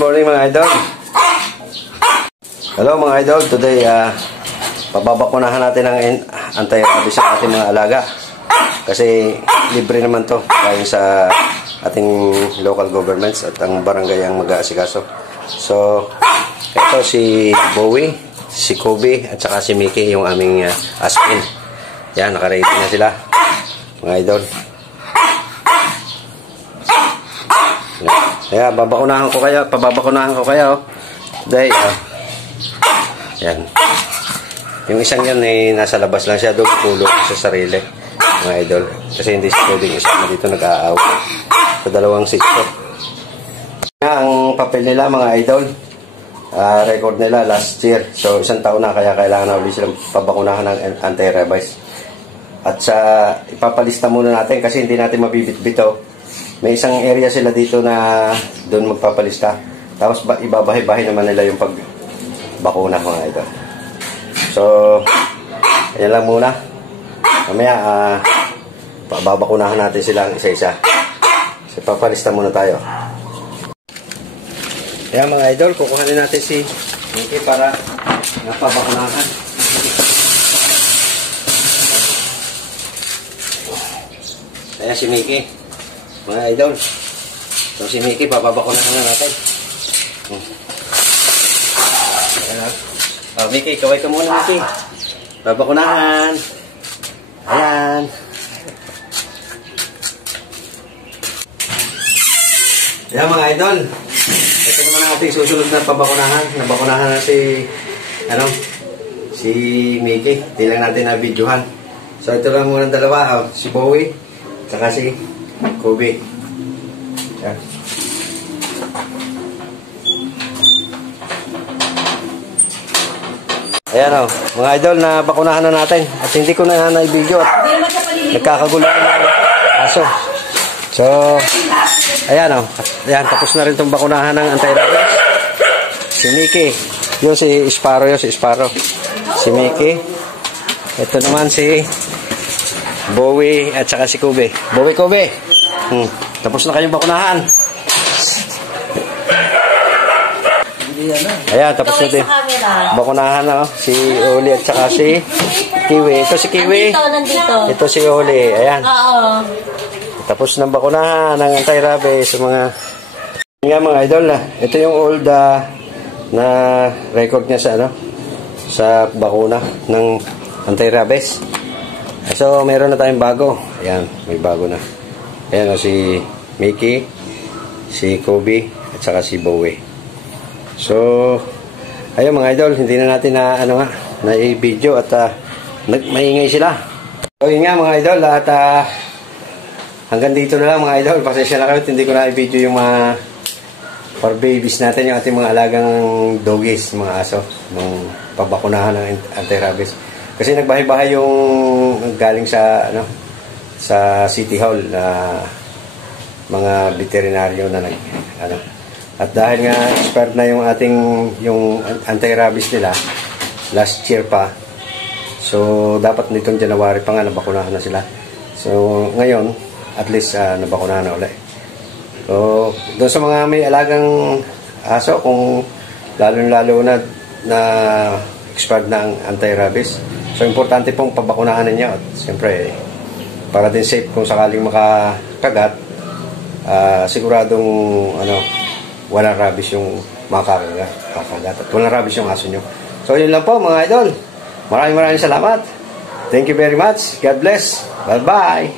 morning mga idol. Hello mga idol. Today, pababakunahan natin ang anti-rabies sa ating mga alaga. Kasi libre naman to dahil sa ating local governments at ang barangay ang mag-aasikaso. So, ito si Bowie, si Kobe at saka si Mickey, yung aming aspin. Yan, naka-ready na sila mga idol. Kaya pababakunahan ko kayo dahil yan. Yung isang yan ay nasa labas lang siya, doon kulong sa sarili mga idol, kasi hindi siya pwedeng isama dito, nag-aaway sa dalawang sitso. Ang papel nila mga idol, record nila last year, so 1 taon na, kaya kailangan na ulit silang pabakunahan ng anti-rabies. At sa ipapalista muna natin kasi hindi natin mabibit-bito. May isang area sila dito na doon magpapalista. Tapos ibabahay-bahay naman nila yung pagbakuna mga idol. So, ayan lang muna. Mamaya, pababakunahan natin sila isa-isa. So, papalista muna tayo. Ayan mga idol, kukuhanin natin si Mickey para napabakunahan. Ayan si Mickey. Mga idol. So si Mickey, papabakunahan na natin. Oh, Mickey, kaway ka muna, Mickey. Papabakunahan. Ayan. Ayan mga idol. Ito naman ang ating susunod na pabakunahan. Nabakunahan na si Mickey. Hindi lang natin na-videohan. So ito lang muna dalawa. Si Bowie. Saka si Kobe. Yan. Ayan mga idol, na bakunahan na natin. At hindi ko na na-video at nagkakagulo ng aso. So, ayan ayan, tapos na rin itong bakunahan ng anti-rabies. Si Mickey. Yung si Sparrow, Si Mickey. Ito naman si Bowie at saka si Kobe. Bowie, Kobe. Tapos na kayong bakunahan. Ayan, tapos na din. Bakunahan na si Oli at saka si Kiwi. Ito si Kiwi. Ito si Oli. Ayan. Tapos na bakunahan ng anti-rabies sa mga idol na. Ito yung old na record niya sa bakuna ng anti-rabies. So, meron na tayong bago. Ayan, may bago na. Ayan si Mickey, si Kobe, at saka si Bowie. So, ayun mga idol, hindi na natin na i-video at maingay sila. So, yun nga mga idol, at hanggang dito na lang mga idol. Pasensya na kayo, hindi ko na i-video yung mga for babies natin, yung ating mga alagang doggies, mga aso, nung pabakunahan ng anti-rabies. Kasi nagbahay-bahay yung galing sa sa City Hall na mga veterinaryo na at dahil nga expired na yung yung anti-rabies nila last year pa, so dapat nitong January pa nga nabakunahan na sila. So ngayon at least nabakunahan na ulit. So doon sa mga may alagang aso, kung lalo na expired na ang anti-rabies, so importante pong pabakunahan ninyo. At siyempre para din safe kung sakaling makakagat, siguradong walang rabies yung makakagat at walang rabies yung aso nyo. So yun lang po mga idol. Maraming salamat. Thank you very much. God bless. Bye bye.